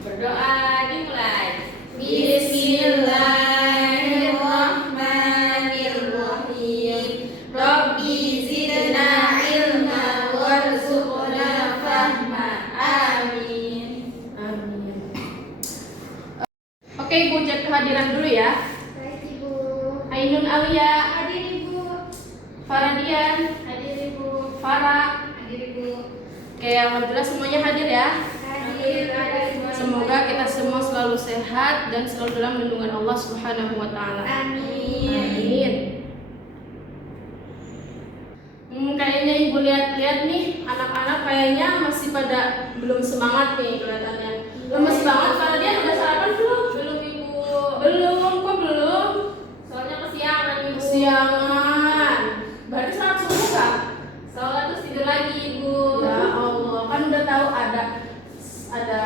Berdoa dimulai. Bismillahirrahmanirrahim. Rabbi zidna ilma warzuqna fahma. Amin. Amin. Oke, Ibu cek kehadiran dulu ya. Baik, Ibu. Ainun Alia, Hadir, Ibu. Faradian, Hadir, Ibu. Farah. Hadir, Ibu. Oke, alhamdulillah semuanya hadir ya. Hadir. Semoga kita semua selalu sehat dan selalu dalam lindungan Allah Subhanahu wa taala. Amin. Kayaknya Ibu lihat-lihat nih, anak-anak kayaknya masih pada belum semangat nih kelihatannya. Lemes banget. Faradian udah sarapan belum? Belum, Ibu. Belum, kok belum? Soalnya kesiangan, Ibu. Kesiangan. Berarti salat subuh kah? Sholat terus tidur lagi, Ibu. Ya Allah, kan udah tahu ada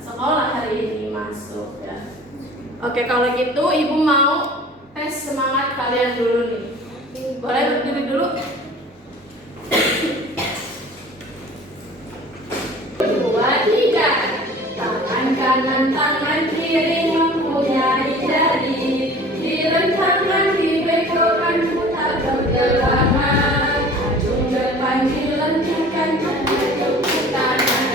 sekolah hari ini masuk ya. Oke, kalau gitu Ibu mau tes semangat kalian dulu nih. Boleh berdiri dulu? Dua, tiga. Tangan kanan, tangan kiri mempunyai jari. Direntangkan, dibengkokkan, putar bergelaman. Ujung depan dilentungkan, tepuk kanan.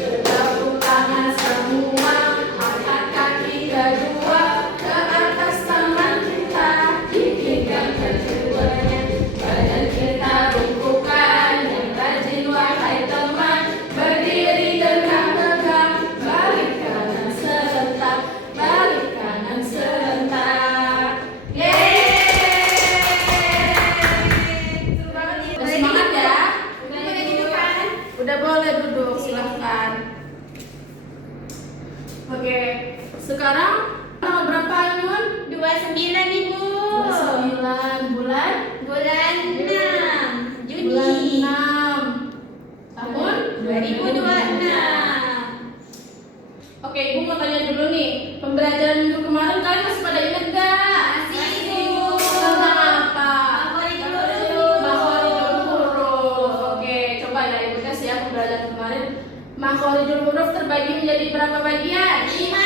Bertepuk tangan semua, angkat kaki kedua ke atas tangan kita, tinggikan keduanya. Badan kita bungkukan, yang rajin wahai teman. Berdiri dengan tegak, balik kanan serentak, balik kanan serentak. Seru banget, Ibu. Semangat ya. Udah boleh duduk kan? Udah boleh duduk, silahkan. Oke, sekarang tanggal berapa Ainun? 29, Ibu. 29 bulan Bulan 6 Juni. bulan 6 tahun 2026. Oke, Ibu mau tanya dulu nih, pembelajaran minggu kemarin kalian masih pada ingat gak? Masih, Ibu. Tentang apa? Makhorijul huruf. Makhorijul huruf. Oke, coba ya Ibu tes ya pembelajaran kemarin. Makhorijul huruf terbagi menjadi berapa bagian? 5.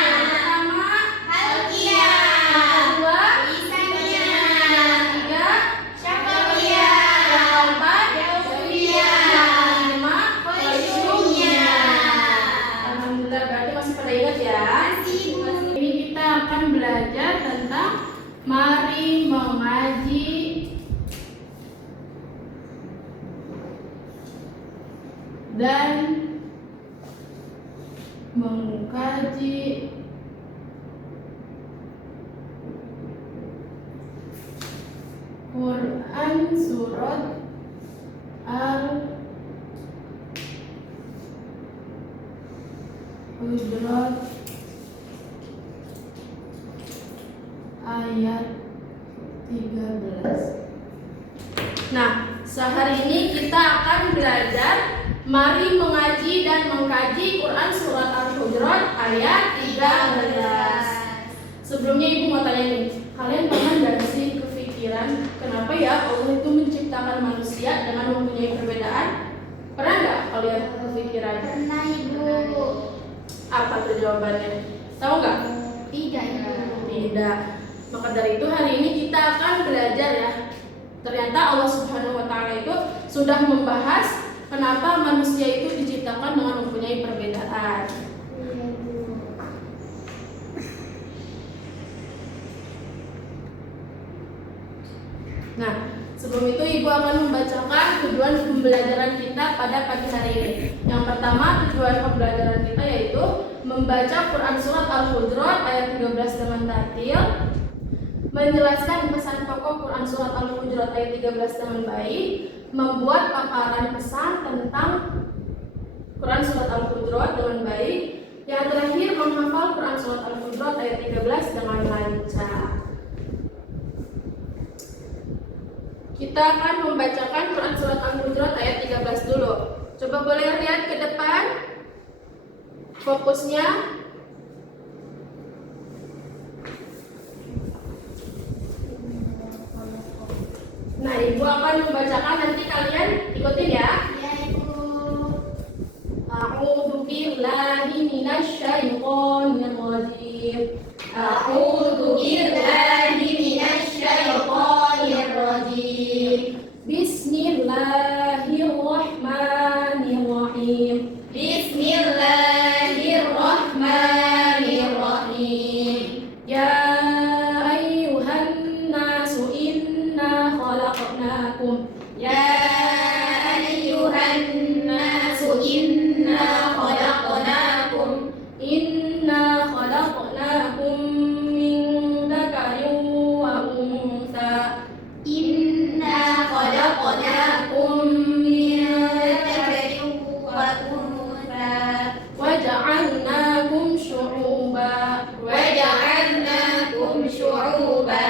Yang pertama, Halqiyah. yang kedua, Lisaniyah. yang ketiga, Syafawiyah. yang keempat, Jawfiyah. yang kelima, Khusyumiyah. Alhamdulillah, berarti masih pada ingat ya. Masih, Ibu. Ini kita akan belajar tentang mari mengaji dan mengkaji Quran surat Al-Hujurat ayat 13. Nah, sehari ini kita akan belajar mari mengaji dan mengkaji Quran surat Al-Hujurat ayat 13. Sebelumnya Ibu mau tanya nih, kalian pernah nggak sih kepikiran kenapa ya Allah itu menciptakan manusia dengan mempunyai perbedaan? Pernah nggak kalian kepikiran? Pernah, Ibu. Apa tuh jawabannya? Tahu nggak? Tidak, Ibu. Tidak. Maka dari itu hari ini kita akan belajar ya. Ternyata Allah Subhanahu wa taala itu sudah membahas kenapa manusia itu diciptakan dengan mempunyai perbedaan. Iya, Ibu. Nah, sebelum itu Ibu akan membacakan tujuan pembelajaran kita pada pagi hari ini. Yang pertama, tujuan pembelajaran kita yaitu membaca Quran surat Al-Hujurat ayat 13 dengan tartil, menjelaskan pesan pokok Quran surat Al-Hujurat ayat 13 dengan baik, membuat paparan pesan tentang Quran surat Al-Hujurat dengan baik, yang terakhir menghafal Quran surat Al-Hujurat ayat 13 dengan lancar. Kita akan membacakan Quran surat Al-Hujurat ayat 13 dulu. Coba boleh lihat ke depan. Fokusnya. Nah, Ibu akan membacakan, nanti kalian ikutin ya. Iya, Ibu. A'udzu billahi minasyaitonir rajim. أعوذ بالله من الشيطان الرجيم. بسم الله الرحمن الرحيم. بسم الله الرحمن الرحيم. يا أيها الناس إنا خلقناكم يا أيها الناس إنا خلقناكم من ذكر وأنثى إنا خلقناكم من ذكر وأنثى وجعلناكم شعوبا وجعلناكم شعوبا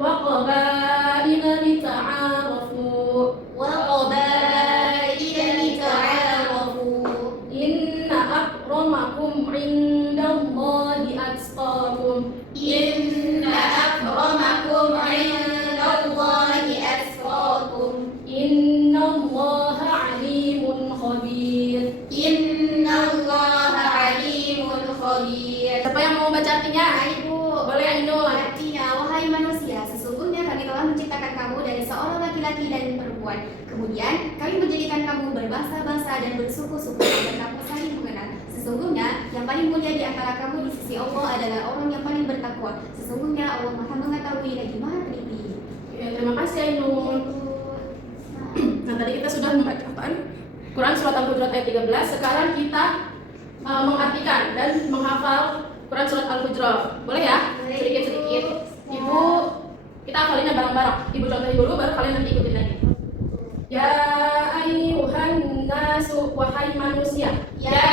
وقبائل لتعارفوا وقبائل لتعارفوا إن أكرمكم عند الله أتقاكم إن أكرمكم عند الله أتقاكم إن الله عليم خبير. إن الله عليم خبير. Siapa yang mau baca artinya? Ibu, Boleh Ainul. artinya, wahai manusia, sesungguhnya kami telah menciptakan kamu dari seorang laki-laki dan perempuan. Kemudian kami menjadikan kamu berbangsa-bangsa dan bersuku-suku agar kamu saling mengenal. Sesungguhnya yang paling mulia di antara kamu di sisi Allah adalah orang yang paling bertakwa. Sesungguhnya Allah Maha mengetahui lagi Maha teliti. Ya, terima kasih Ainul. Nah, tadi kita sudah membacakan Quran surat Al-Hujurat ayat 13. Sekarang kita mengartikan dan menghafal Quran surat Al-Hujurat. Boleh ya? Boleh, Sedikit-sedikit. Ibu. Ibu, kita hafalinnya bareng-bareng. Ibu contohin dulu, baru kalian nanti ikutin lagi. Ya ayyuhan nasu, wahai manusia. Ya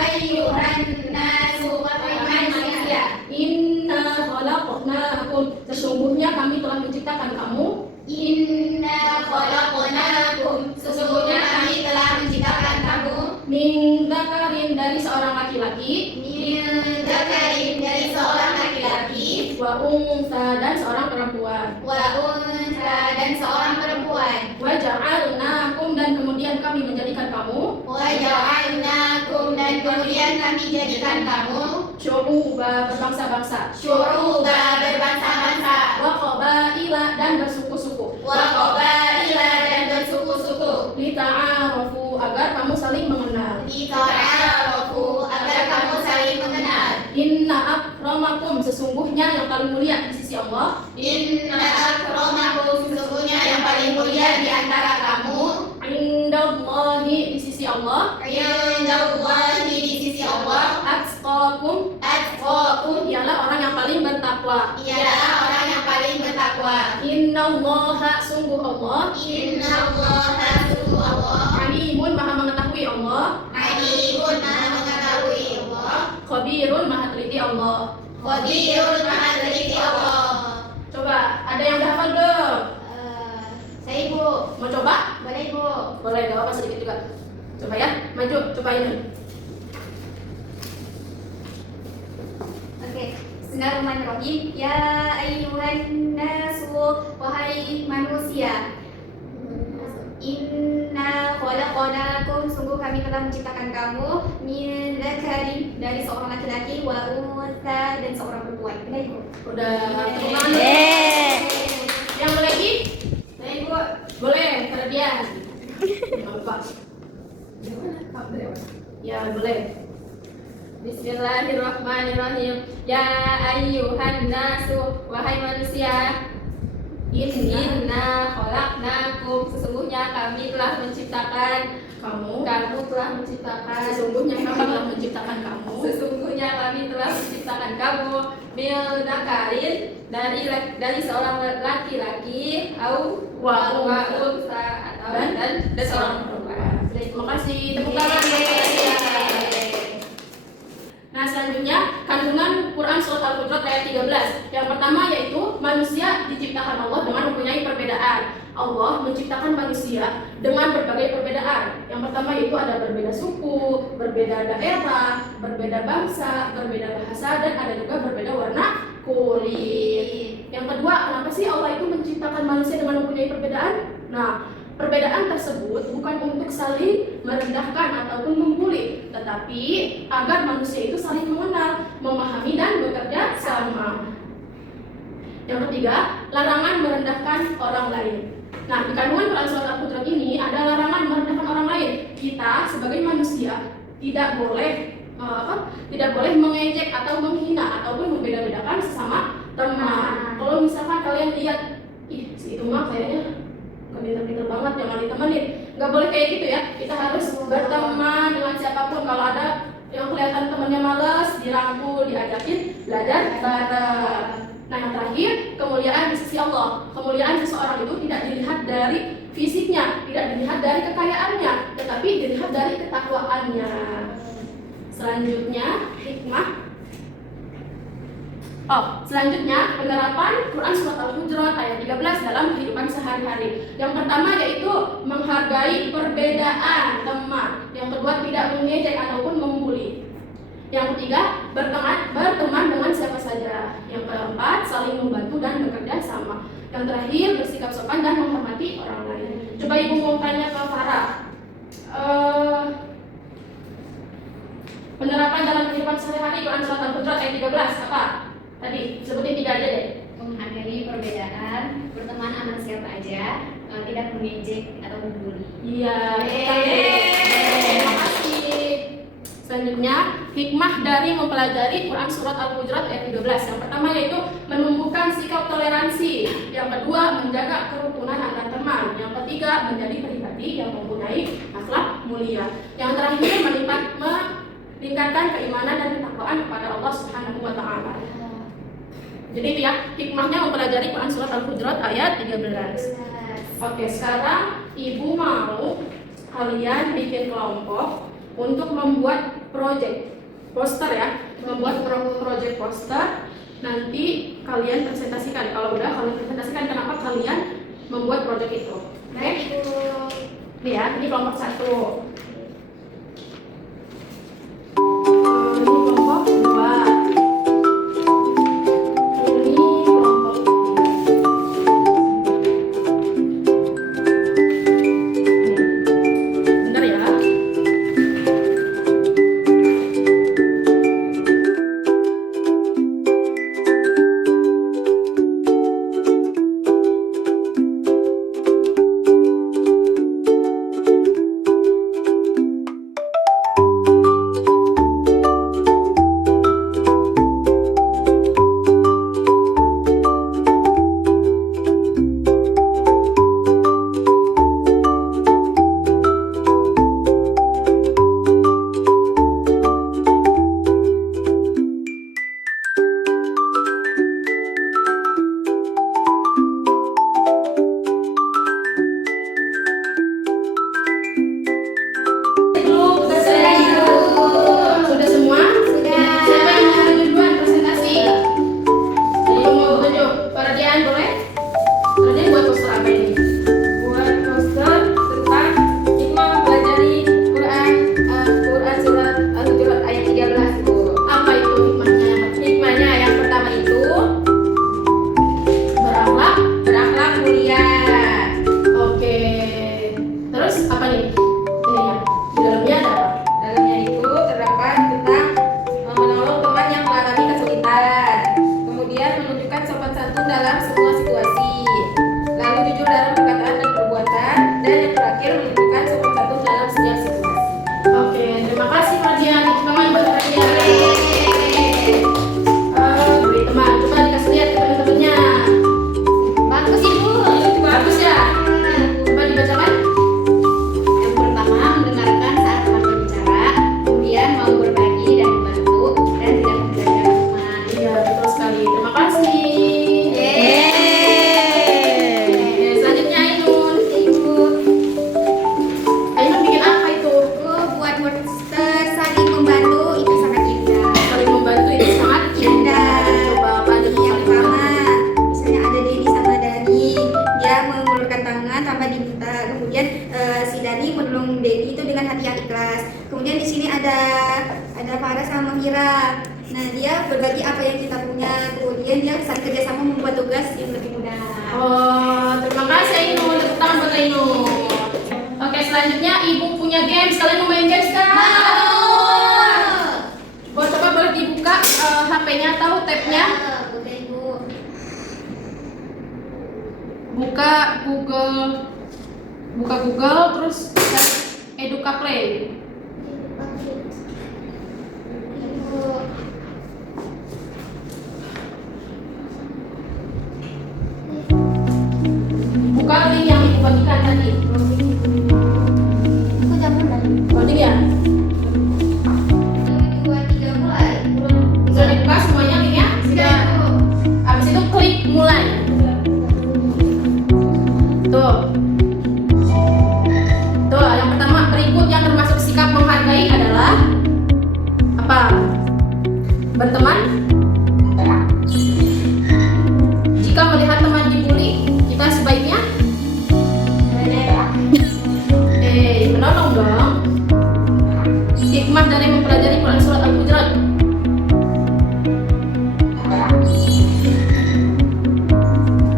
ayyuhan nasu, wahai manusia. Inna khalaqnakum, sesungguhnya kami telah menciptakan kamu. Inna khalaqnakum, sesungguhnya kami telah menciptakan kamu Min dzakarin, dari seorang laki-laki. min dzakarin, dari seorang laki-laki, Wa unsa, dan seorang perempuan. wa untha, dan seorang perempuan. Wa ja'alnakum, dan kemudian kami menjadikan kamu Wa ja'alnakum, dan kemudian kami jadikan kamu syu'uba, berbangsa-bangsa. syu'uba, berbangsa-bangsa, Wa qabaila, dan bersuku-suku. wa qabaila, dan bersuku-suku, Lita'arafu, agar kamu saling mengenal. lita'arafu, agar kamu saling mengenal. Inna akramakum, sesungguhnya yang paling mulia di sisi Allah. Inna akramakum, sesungguhnya yang paling mulia di antara kamu Indallahi, di sisi Allah. indallahi, di sisi Allah, Atqakum, atqakum, ialah orang yang paling bertakwa. ialah orang yang paling bertakwa. Innallaha, sungguh Allah. Innallaha, sungguh Allah, Alimun, maha mengetahui Allah. alimun, maha mengetahui Allah, Khabirun, maha teliti Allah. qadirun, maha teliti Allah. Coba, ada yang udah hafal belum? Saya Ibu, Mau coba? boleh Ibu. Boleh, gak apa-apa, sedikit juga. Coba ya, maju, cobain. Oke, Bismillahirrahmanirrahim. Ya ayyuhan nasu, wahai manusia. Inna khalaqnakum, sungguh kami telah menciptakan kamu min dzakarin, dari seorang laki-laki, wa untha, dan seorang perempuan. Baik, Bu. Udah, tepuk tangan. Yang mau lagi? Baik, Bu. Boleh, Ferdian. Jangan lupa. Ya, boleh. Bismillahirrahmanirrahim. Ya ayyuhan nasu, wahai manusia. Inna khalaqnakum, sesungguhnya kami telah menciptakan Kamu telah menciptakan sesungguhnya kami telah menciptakan kamu sesungguhnya kami telah menciptakan kamu min dzakarin, dari seorang laki-laki, au Wa unsa, atau dan seorang perempuan. Terima kasih, tepuk tangan buat kalian. Nah, selanjutnya kandungan Quran surat Al-Hujurat ayat 13. Yang pertama yaitu manusia diciptakan Allah dengan mempunyai perbedaan. Allah menciptakan manusia dengan berbagai perbedaan. Yang pertama yaitu ada berbeda suku, berbeda daerah, berbeda bangsa, berbeda bahasa, dan ada juga berbeda warna kulit. Yang kedua, kenapa sih Allah itu menciptakan manusia dengan mempunyai perbedaan? Nah, perbedaan tersebut bukan untuk saling merendahkan ataupun membuli, tetapi agar manusia itu saling mengenal, memahami dan bekerja sama. Yang ketiga, larangan merendahkan orang lain. Nah, di kandungan Quran Surat Al-Hujurat ini ada larangan merendahkan orang lain. Kita sebagai manusia tidak boleh mengejek atau menghina ataupun membeda-bedakan sesama teman. Kalau misalkan kalian lihat, ih si itu mah kayaknya gak pinter-pinter banget, jangan ditemenin. Gak boleh kayak gitu ya. Kita harus berteman dengan siapapun. Kalau ada yang kelihatan temannya malas, dirangkul, diajakin belajar bareng. Nah, yang terakhir, kemuliaan di sisi Allah. Kemuliaan seseorang itu tidak dilihat dari fisiknya, tidak dilihat dari kekayaannya, tetapi dilihat dari ketakwaannya. Selanjutnya penerapan Quran Surat Al-Hujurat ayat 13 dalam kehidupan sehari-hari. Yang pertama yaitu menghargai perbedaan teman. Yang kedua, tidak mengejek ataupun membuli. Yang ketiga, berteman dengan siapa saja. Yang keempat, saling membantu dan bekerja sama. Yang terakhir, bersikap sopan dan menghormati orang lain. Coba ibu mau tanya ke Farah, penerapan dalam kehidupan sehari-hari Quran Surat Al-Hujurat ayat 13 apa? Tadi sebutin 3 aja deh. Menghargai perbedaan, berteman sama siapa aja, tidak mengejek atau membuli. Iya, terima kasih. Selanjutnya, hikmah dari mempelajari Quran Surat Al-Hujurat ayat 13. Yang pertama yaitu menumbuhkan sikap toleransi. Yang kedua, menjaga kerukunan antar teman. Yang ketiga, menjadi pribadi yang mempunyai akhlak mulia. Yang terakhir, meningkatkan keimanan dan ketakwaan kepada Allah Subhanahu wa taala. Jadi itu ya, hikmahnya mempelajari Quran Surat Al-Hujurat ayat 13. Oke, sekarang ibu mau kalian bikin kelompok untuk membuat project poster ya, membuat project poster. Nanti kalian presentasikan. Kalau udah kalian presentasikan kenapa kalian membuat project itu. Oke? Nih ya, ini kelompok 1. Ini kelompok 2. Kemudian di sini ada Farah sama Mira. Nah, dia berbagi apa yang kita punya. Kemudian dia saling kerjasama membuat tugas yang lebih mudah. Oh, terima kasih Ainun. Tepuk tangan buat Ainun. selanjutnya ibu punya games. Kalian mau main games kan? Coba boleh dibuka HP-nya atau tab-nya. Buka ibu. Buka Google terus cari Educa Play. Buka link yang ibu bagikan tadi. Aku jam mulai. Loading ya? 2, 3 mulai. Sudah dibuka semuanya linknya? Sudah. Habis itu klik mulai. Tuh. Tuh, yang pertama berikut yang termasuk sikap menghargai adalah apa? Berteman. Jika melihat teman dibully, kita sebaiknya menolong dong. Hikmah dari mempelajari Quran surat Al-Hujurat.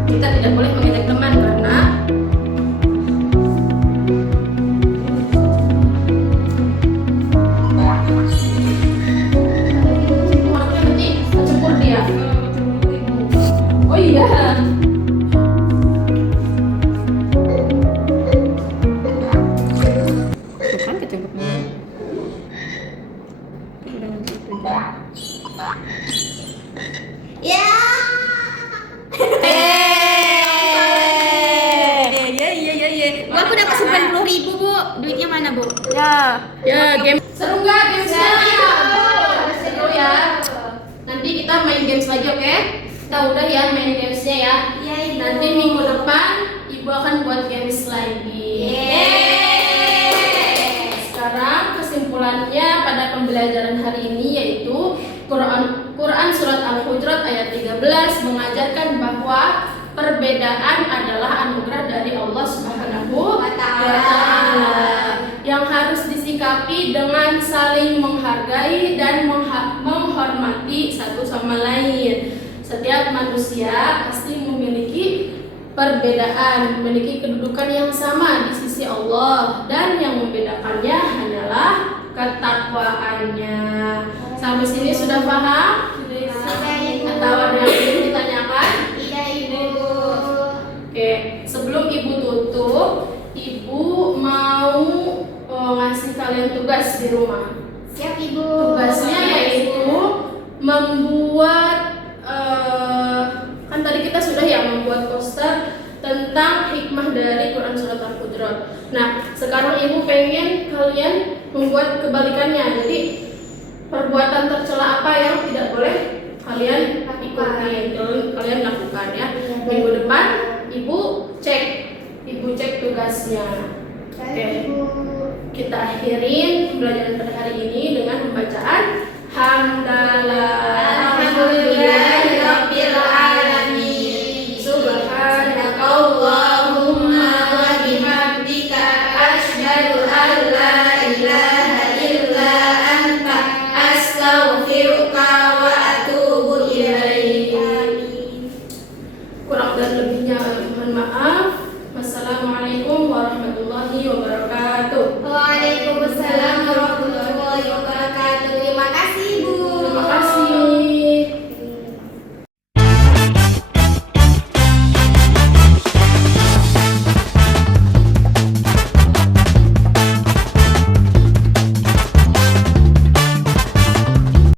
Kita tidak boleh mengejek teman karena maknanya penting kecebur dia. Oh iya. Bukan kecebur. Ya. Aku dapat 90.000 Bu. Duitnya mana Bu? Ya game seru nggak gamesnya? Seru ya. Nanti kita main games lagi, oke? Kita udah ya main gamesnya ya. Iya Ibu. Nanti minggu depan ibu akan buat games lagi. Sekarang kesimpulannya pada pembelajaran hari ini yaitu Quran surat Al-Hujurat ayat 13 mengajarkan bahwa perbedaan adalah anugerah dari Allah Subhanahu wa Ta'ala yang harus disikapi dengan saling menghargai dan menghormati satu sama lain. Setiap manusia pasti memiliki perbedaan, memiliki kedudukan yang sama di sisi Allah, dan yang membedakannya hanyalah ketakwaannya. Sampai sini sudah paham? Atau ada yang ingin ditanyakan? Iya Ibu. Oke, sebelum ibu tutup, ibu mau ngasih kalian tugas di rumah. Siap Ibu. Tugasnya yaitu membuat kan tadi kita sudah ya membuat poster tentang hikmah dari Quran surat Al-Hujurat. Nah, sekarang ibu pengen kalian membuat kebalikannya. Jadi perbuatan tercela apa yang tidak boleh kalian ikutin, kalian lakukan ya. Minggu depan ibu cek tugasnya. Oke. Kita akhirin pembelajaran pada hari ini dengan pembacaan hamdalah.